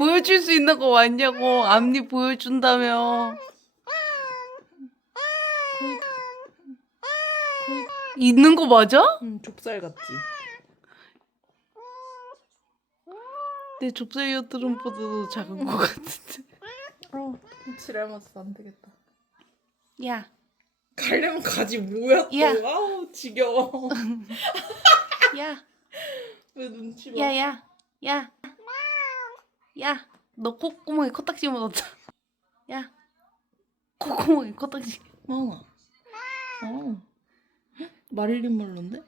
보여줄 수 있는 거 맞냐고. 앞니 보여준다며. 있는 거 맞아? 응, 좁쌀 같지. 내 좁쌀 이어드럼보다도 작은 거 같은데. 지랄 맞아서 안 되겠다. 야, 가려면 가지 뭐야 또. 야. 아우 지겨워. 야, 왜 눈치 봐. 야. 야, 너 콧구멍에 코딱지 묻었다. 야, 콧구멍에 코딱지. 마마. 마릴린 monroe인데?